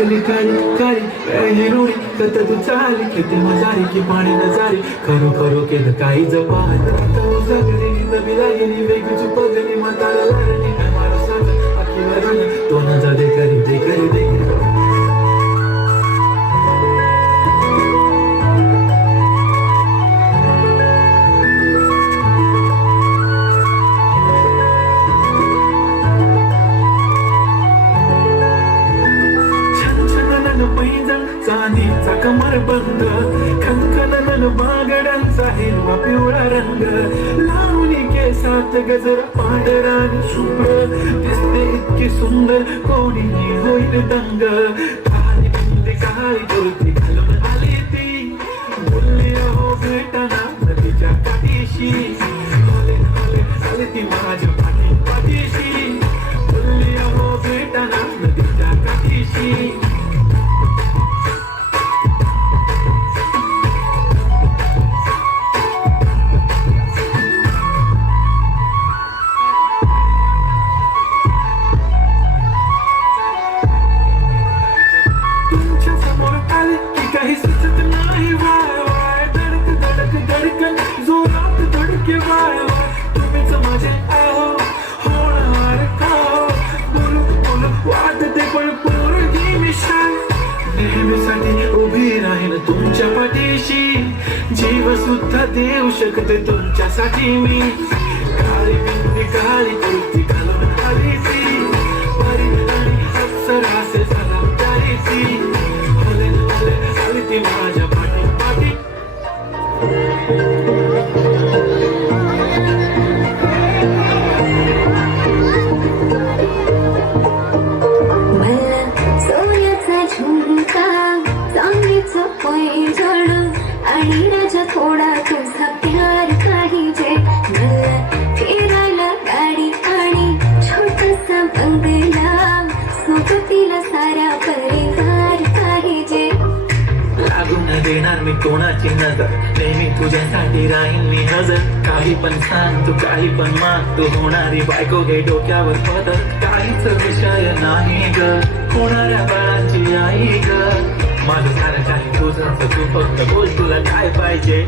कली काळी काळी हिरोळी कत तू चाली खेते मजारी की पाणी नजारी खरो खरो केलं काही जपाल जगली नवी लागली वेगळी पगली म्हातारा लागली मारो सांग आखी वरण तो न जा दे करी दे करी दे चांदीचा कमर बंद खनखन बागड्यांचा हिरवा पिवळा रंग लावणी केसात गजर पांढरा आणि शुभ्र दिसते इतकी सुंदर कोणीही होईल दंग काळी बिंदी काळी कुर्ती घालून आली ती बोलली हो भेटना नदीच्या काठीशी आली ती माझ्या पाठीशी बोलली हो भेटना नदीच्या काठीशी काही सुचत नाही वाय वाय धडक धडक धडकन जोरात धडके वाय वाय तुम्हीच माझे आहो होणार का बोलू बोलू वाटते पण पोरगी मिशाल नेहमीसाठी उभी राहीन तुमच्या पाठीशी जीव सुद्धा देऊ शकते तुमच्यासाठी मी काळी बिंदी काळी कुर्ती घालून आली ती परी आणि अप्सरा असे झाला तरी ती ती माझ्या पाठी पाठी मला सोन्याचा झुमका चांदीचं पैंजण आणि राजा थोडा तुझा प्यार पाहिजे मला फिरायला गाडी आणि छोटासा बंगला सोबतीला सारा परिवार पाहिजे लागून देणार मी कोणाची नजर नेहमी तुझ्यासाठी राहीन मी हजर काही पण सांग तू काही पण माग तू होणारी बायको घे डोक्यावर पदर काहीच विषय नाही ग होणाऱ्या बाळाची आई ग माझं सारं काही तुझं तू फक्त बोल तुला काय पाहिजे